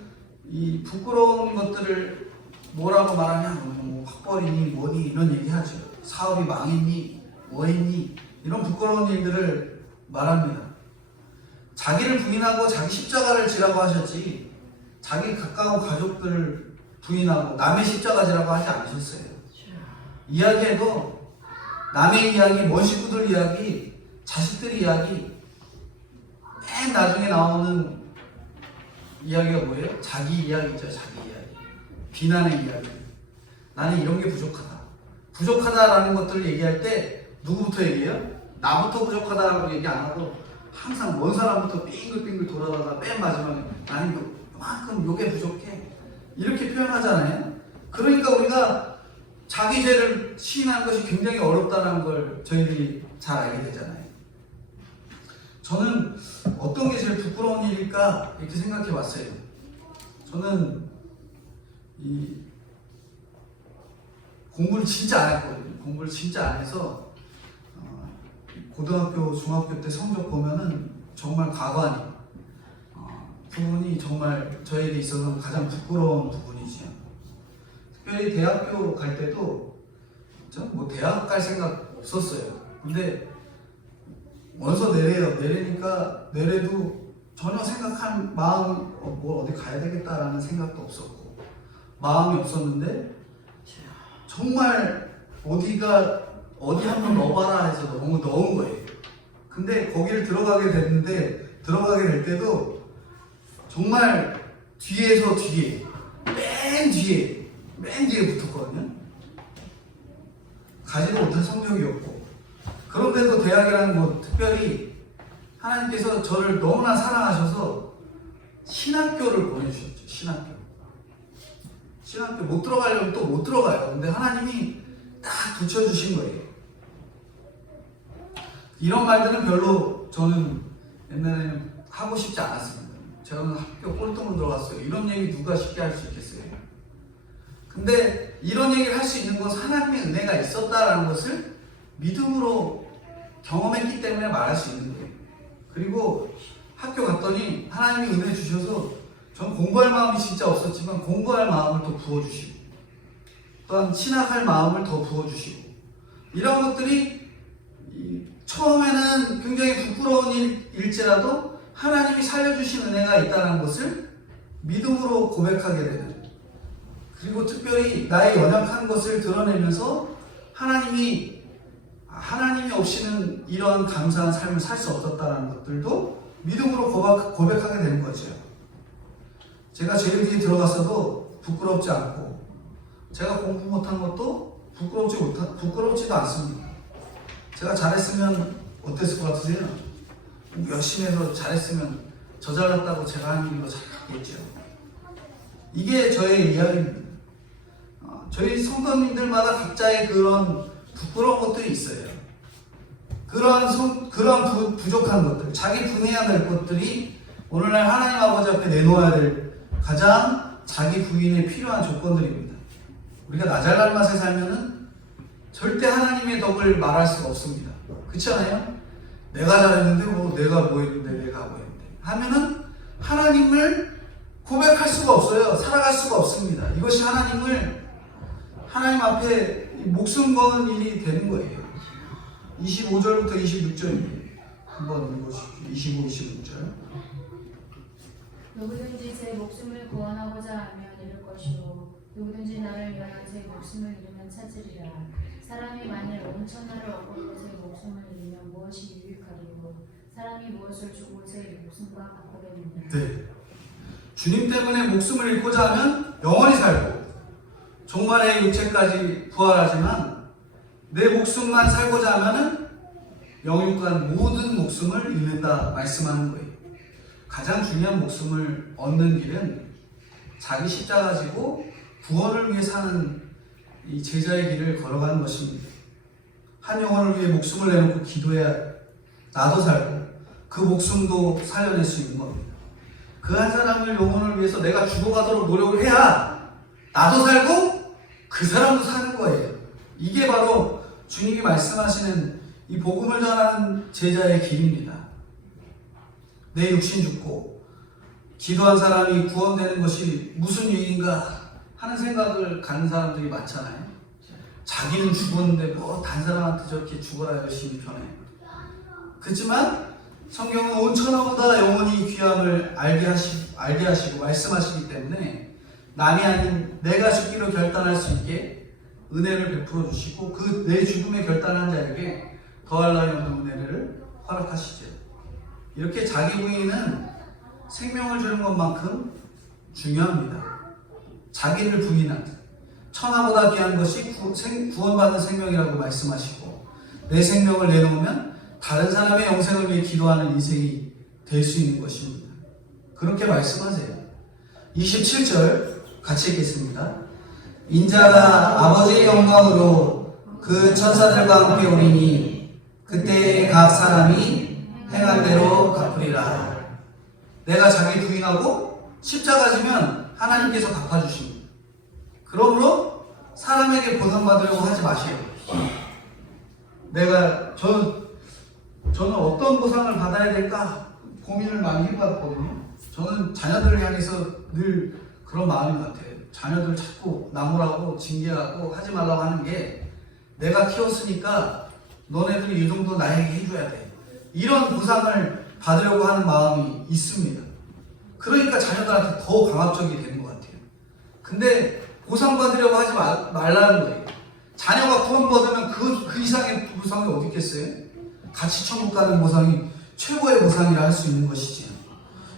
이 부끄러운 것들을 뭐라고 말하냐, 뭐 학벌이니 뭐니 이런 얘기하죠. 사업이 망했니, 뭐했니 이런 부끄러운 일들을 말합니다. 자기를 부인하고 자기 십자가를 지라고 하셨지 자기 가까운 가족들을 부인하고 남의 십자가 지라고 하지 않으셨어요. 이야기해도 남의 이야기, 먼 식구들 이야기, 자식들 이야기 맨 나중에 나오는 이야기가 뭐예요? 자기 이야기죠. 자기 이야기. 비난의 이야기. 나는 이런 게 부족하다. 부족하다라는 것들을 얘기할 때 누구부터 얘기해요? 나부터 부족하다라고 얘기 안 하고 항상 먼 사람부터 빙글빙글 돌아다가 맨 마지막에 나는 요만큼 요게 부족해. 이렇게 표현하잖아요. 그러니까 우리가 자기 죄를 시인하는 것이 굉장히 어렵다는 걸 저희들이 잘 알게 되잖아요. 저는 어떤 게 제일 부끄러운 일일까 이렇게 생각해 봤어요. 저는 이 공부를 진짜 안 했거든요. 공부를 진짜 안 해서 고등학교, 중학교 때 성적 보면은 정말 가관이 부분이 정말 저에게 있어서 가장 부끄러운 부분이지요. 특별히 대학교 갈 때도 전 뭐 대학 갈 생각 없었어요. 근데 원서 내리니까 내래도 전혀 생각한 마음 뭐 어디 가야 되겠다라는 생각도 없었고 마음이 없었는데 정말 어디 한번 넣어봐라 해서 너무 넣은 거예요. 근데 거기를 들어가게 될 때도 정말 뒤에서 맨 뒤에 붙었거든요. 가지도 못한 성적이었고 그런데도 대학이라는 거 특별히 하나님께서 저를 너무나 사랑하셔서 신학교를 보내주셨죠. 신학교 못 들어가려면 또 못 들어가요. 근데 하나님이 딱 붙여주신 거예요. 이런 말들은 별로 저는 옛날에는 하고 싶지 않았습니다. 제가 학교 꼴통으로 들어갔어요. 이런 얘기 누가 쉽게 할 수 있겠어요? 근데 이런 얘기를 할 수 있는 것은 하나님의 은혜가 있었다라는 것을 믿음으로 경험했기 때문에 말할 수 있는 거예요. 그리고 학교 갔더니 하나님이 은혜 주셔서 전 공부할 마음이 진짜 없었지만 공부할 마음을 더 부어주시고 또한 신학할 마음을 더 부어주시고 이런 것들이 처음에는 굉장히 부끄러운 일일지라도 하나님이 살려주신 은혜가 있다는 것을 믿음으로 고백하게 되는 그리고 특별히 나의 연약한 것을 드러내면서 하나님이 없이는 이런 감사한 삶을 살 수 없었다는 것들도 믿음으로 고백하게 되는 거죠. 제가 제일기에 들어갔어도 부끄럽지 않고, 제가 공부 못한 것도 부끄럽지도 않습니다. 제가 잘했으면 어땠을 것 같으세요? 열심히 해서 잘했으면 저 잘났다고 제가 하는 일로 잘했겠죠. 이게 저의 이야기입니다. 저희 성도님들마다 각자의 그런 부끄러운 것들이 있어요. 그런 부족한 것들, 자기 분해야 될 것들이 오늘날 하나님 아버지 앞에 내놓아야 될 가장 자기 부인에 필요한 조건들입니다. 우리가 나 잘난 맛에 살면은 절대 하나님의 덕을 말할 수가 없습니다. 그렇지 않아요? 내가 잘했는데 내가 뭐 했는데 내가 뭐 했는데 하면은 하나님을 고백할 수가 없어요. 살아갈 수가 없습니다. 이것이 하나님 앞에 목숨 거는 일이 되는 거예요. 25절부터 26절입니다. 한번 읽어주십시오. 25, 26절. 누구든지 제 목숨을 구원하고자 하면 잃을 것이요 누구든지 나를 위하여 제 목숨을 잃으면 찾으리라. 사람이 만일 온 천하를 얻고 제 목숨을 잃으면 무엇이 유익하리요? 사람이 무엇을 주고 제 목숨과 바꾸겠느냐? 네. 주님 때문에 목숨을 잃고자 하면 영원히 살고 종말의 육체까지 부활하지만 내 목숨만 살고자 하면은 영육간 모든 목숨을 잃는다 말씀하는 거예요. 가장 중요한 목숨을 얻는 길은 자기 십자가 지고 구원을 위해 사는 이 제자의 길을 걸어가는 것입니다. 한 영혼을 위해 목숨을 내놓고 기도해야 나도 살고 그 목숨도 살려낼 수 있는 겁니다. 그 한 사람을 영혼을 위해서 내가 죽어가도록 노력을 해야 나도 살고 그 사람도 사는 거예요. 이게 바로 주님이 말씀하시는 이 복음을 전하는 제자의 길입니다. 내 육신 죽고 기도한 사람이 구원되는 것이 무슨 유익인가 하는 생각을 갖는 사람들이 많잖아요. 자기는 죽었는데 뭐 다른 사람한테 저렇게 죽어라 열심히 편해. 그렇지만 성경은 온 천하보다 영원히 귀함을 알게 하시고 말씀하시기 때문에 남이 아닌 내가 죽기로 결단할 수 있게 은혜를 베풀어 주시고 그 내 죽음에 결단한 자에게 더할 나위 없는 은혜를 허락하시죠. 이렇게 자기 부인은 생명을 주는 것만큼 중요합니다. 자기를 부인한 천하보다 귀한 것이 구원받는 생명이라고 말씀하시고 내 생명을 내놓으면 다른 사람의 영생을 위해 기도하는 인생이 될 수 있는 것입니다. 그렇게 말씀하세요. 27절 같이 읽겠습니다. 인자가 아버지의 영광으로 그 천사들과 함께 오리니 그때 각 사람이 행한 대로 갚으리라. 내가 자기 부인하고 십자가 지면 하나님께서 갚아주십니다. 그러므로 사람에게 보상받으려고 하지 마세요. 저는 어떤 보상을 받아야 될까 고민을 많이 해봤거든요. 저는 자녀들을 향해서 늘 그런 마음인 것 같아요. 자녀들 자꾸 나무라고 징계하고 하지 말라고 하는 게 내가 키웠으니까 너네들이 이 정도 나에게 해줘야 돼. 이런 보상을 받으려고 하는 마음이 있습니다. 그러니까 자녀들한테 더 강압적이 되는 것 같아요. 근데 보상받으려고 하지 말라는 거예요. 자녀가 구원받으면 그 이상의 보상이 어디 있겠어요? 같이 천국 가는 보상이 최고의 보상이라 할 수 있는 것이지요.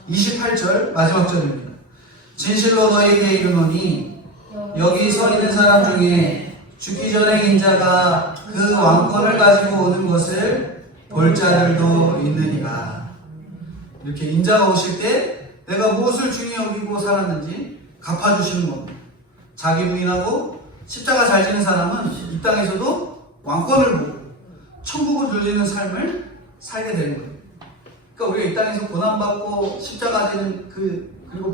28절 마지막 절입니다. 진실로 너희에게 이르노니 여기 서 있는 사람 중에 죽기 전에 인자가 그 왕권을 가지고 오는 것을 볼 자들도 있느니라. 이렇게 인자가 오실 때 내가 무엇을 중히 여기고 살았는지 갚아주시는 겁니다. 자기 부인하고 십자가 잘 지는 사람은 이 땅에서도 왕권을 보고 천국을 누리는 삶을 살게 되는 거예요. 그러니까 우리가 이 땅에서 고난받고 십자가 지는 그리고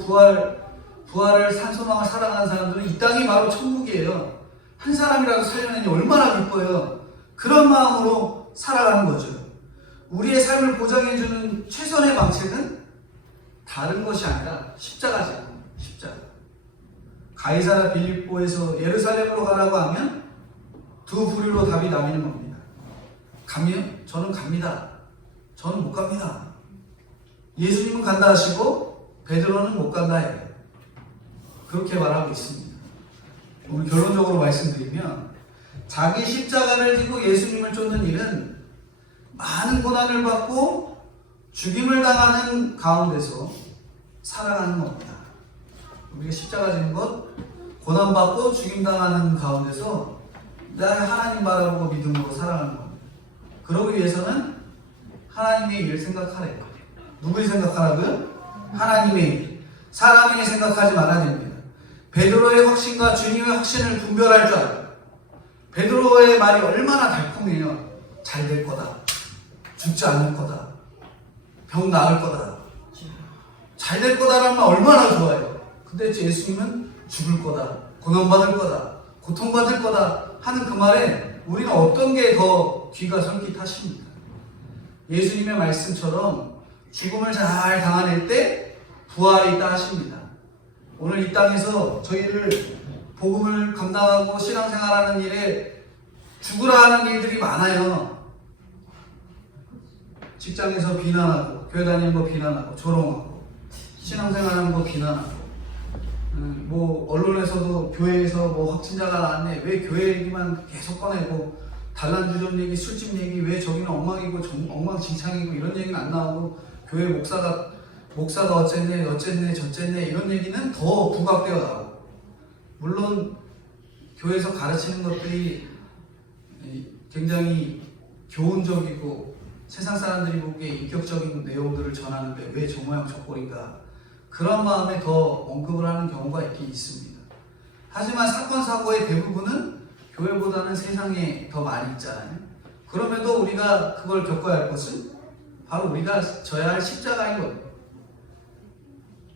부활을 산소망을 살아가는 사람들은 이 땅이 바로 천국이에요. 한 사람이라도 살려내니 얼마나 기뻐요. 그런 마음으로 살아가는 거죠. 우리의 삶을 보장해주는 최선의 방책은 다른 것이 아니라 십자가죠. 십자가. 가이사랴 빌립보에서 예루살렘으로 가라고 하면 두 부류로 답이 나뉘는 겁니다. 가면 저는 갑니다. 저는 못 갑니다. 예수님은 간다 하시고 베드로는 못 간다 해요. 그렇게 말하고 있습니다. 오늘 결론적으로 말씀드리면 자기 십자가를 지고 예수님을 쫓는 일은 많은 고난을 받고 죽임을 당하는 가운데서 살아가는 겁니다. 우리가 십자가 지는 것, 고난받고 죽임당하는 가운데서 하나님 바라보고 믿음으로 살아가는 겁니다. 그러기 위해서는 하나님의 일을 생각하래요. 누구를 생각하라고요? 하나님의 일. 사람의 일 생각하지 말아야 됩니다. 베드로의 확신과 주님의 확신을 분별할 줄 알아요. 베드로의 말이 얼마나 달콤해요. 잘 될 거다. 죽지 않을 거다. 병 나을 거다. 잘 될 거다라는 말 얼마나 좋아요. 근데 예수님은 죽을 거다. 고난받을 거다. 고통받을 거다 하는 그 말에 우리는 어떤 게 더 귀가 솔깃하십니까? 예수님의 말씀처럼 죽음을 잘 당해낼 때 부활이 있다 하십니다. 오늘 이 땅에서 저희를 복음을 감당하고 신앙생활하는 일에 죽으라 하는 일들이 많아요. 직장에서 비난하고, 교회 다니는 거 비난하고, 조롱하고, 신앙생활하는 거 비난하고, 뭐 언론에서도 교회에서 뭐 확진자가 나왔네, 왜 교회 얘기만 계속 꺼내고, 단란주점 얘기, 술집 얘기, 왜 저기는 엉망이고 엉망진창이고 이런 얘기는 안 나오고, 교회 목사가 어쨌네 저쨌네 이런 얘기는 더 부각되어 나오고, 물론 교회에서 가르치는 것들이 굉장히 교훈적이고 세상 사람들이 보기에 인격적인 내용들을 전하는데 왜 저 모양 저 꼴인가, 그런 마음에 더 언급을 하는 경우가 있긴 있습니다. 하지만 사건 사고의 대부분은 교회보다는 세상에 더 많이 있잖아요. 그럼에도 우리가 그걸 겪어야 할 것은 바로 우리가 져야 할 십자가인 거예요.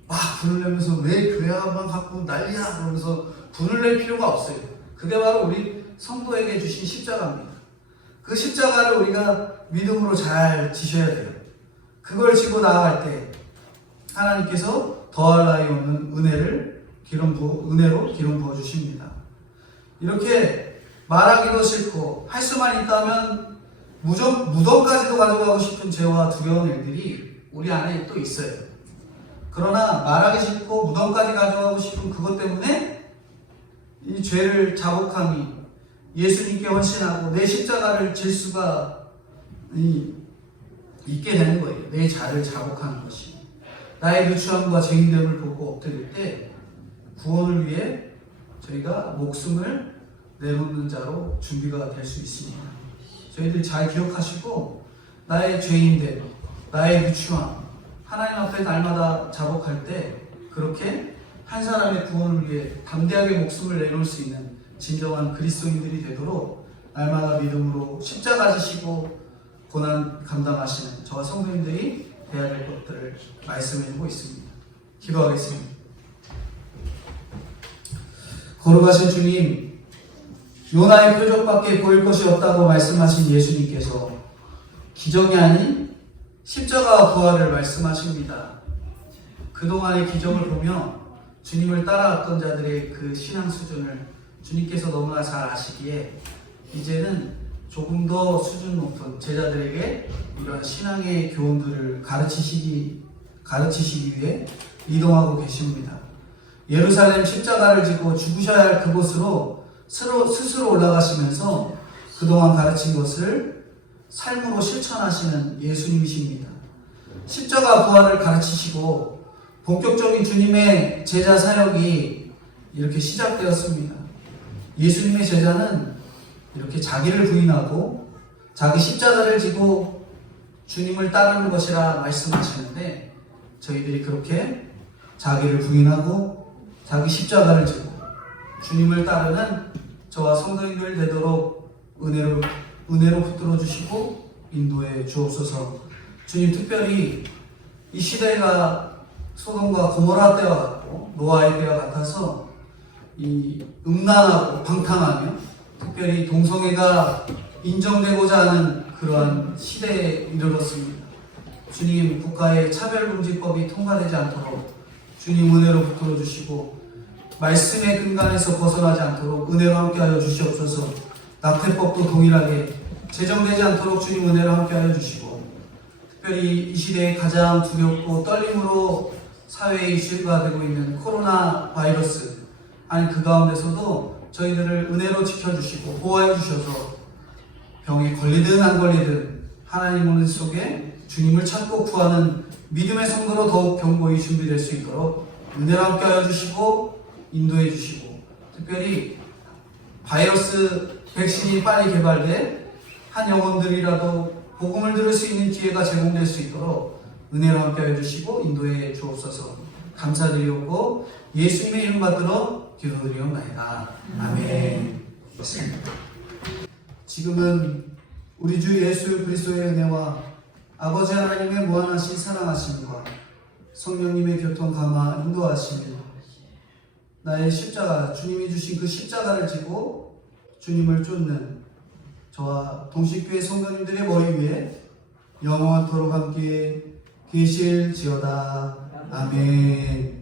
막 분을 내면서 왜 교회만 갖고 난리야 그러면서 분을 낼 필요가 없어요. 그게 바로 우리 성도에게 주신 십자가입니다. 그 십자가를 우리가 믿음으로 잘 지셔야 돼요. 그걸 지고 나아갈 때 하나님께서 더할 나위 없는 은혜로 기름 부어 주십니다. 이렇게 말하기도 싫고 할 수만 있다면 무덤까지도 가져가고 싶은 죄와 두려운 일들이 우리 안에 또 있어요. 그러나 말하기 싫고 무덤까지 가져가고 싶은 그것 때문에 이 죄를 자복함이 예수님께 헌신하고 내 십자가를 질 수가 있게 되는 거예요. 내 자를 자복하는 것이. 나의 누추함과 죄인됨을 보고 엎드릴 때 구원을 위해 저희가 목숨을 내놓는 자로 준비가 될 수 있습니다. 저희들 잘 기억하시고 나의 죄인됨, 나의 누추함, 하나님 앞에 날마다 자복할 때 그렇게 한 사람의 구원을 위해 담대하게 목숨을 내놓을 수 있는 진정한 그리스도인들이 되도록 날마다 믿음으로 십자가 지시고 고난 감당하시는 저와 성도님들이 해야 될 것들을 말씀해주고 있습니다. 기도하겠습니다. 거룩하신 주님, 요나의 표적밖에 보일 것이 없다고 말씀하신 예수님께서 기적이 아닌 십자가와 부활을 말씀하십니다. 그동안의 기적을 보며 주님을 따라왔던 자들의 그 신앙 수준을 주님께서 너무나 잘 아시기에 이제는 조금 더 수준 높은 제자들에게 이런 신앙의 교훈들을 가르치시기 위해 이동하고 계십니다. 예루살렘 십자가를 지고 죽으셔야 할 그곳으로 스스로 올라가시면서 그동안 가르친 것을 삶으로 실천하시는 예수님이십니다. 십자가 부활을 가르치시고 본격적인 주님의 제자 사역이 이렇게 시작되었습니다. 예수님의 제자는 이렇게 자기를 부인하고 자기 십자가를 지고 주님을 따르는 것이라 말씀하시는데, 저희들이 그렇게 자기를 부인하고 자기 십자가를 지고 주님을 따르는 저와 성도님들 되도록 은혜로 붙들어 주시고 인도해 주옵소서. 주님, 특별히 이 시대가 소돔과 고모라 때와 같고 노아의 때와 같아서 이 음란하고 방탕하며 특별히 동성애가 인정되고자 하는 그러한 시대에 이르렀습니다. 주님, 국가의 차별금지법이 통과되지 않도록 주님 은혜로 붙들어 주시고 말씀의 근간에서 벗어나지 않도록 은혜로 함께하여 주시옵소서. 낙태법도 동일하게 제정되지 않도록 주님 은혜로 함께하여 주시고, 특별히 이 시대에 가장 두렵고 떨림으로 사회에 이슈가 되고 있는 코로나 바이러스, 아니 그 가운데서도 저희들을 은혜로 지켜주시고 보호해 주셔서 병에 걸리든 안 걸리든 하나님 은혜 속에 주님을 찾고 구하는 믿음의 성도로 더욱 견고히 준비될 수 있도록 은혜로 함께하여 주시고 인도해 주시고, 특별히 바이러스 백신이 빨리 개발돼 한 영혼들이라도 복음을 들을 수 있는 기회가 제공될 수 있도록 은혜로 함께하여 주시고 인도해 주옵소서. 감사드리옵고 예수님의 이름 받들어 기도드리옵나이다. 아멘. 지금은 우리 주 예수 그리스도의 은혜와 아버지 하나님의 무한하신 사랑하심과 성령님의 교통 감화 인도하심이 나의 십자가, 주님이 주신 그 십자가를 지고 주님을 쫓는 저와 동식교회 성도님들의 머리 위에 영원토록 함께 계실지어다. 아멘.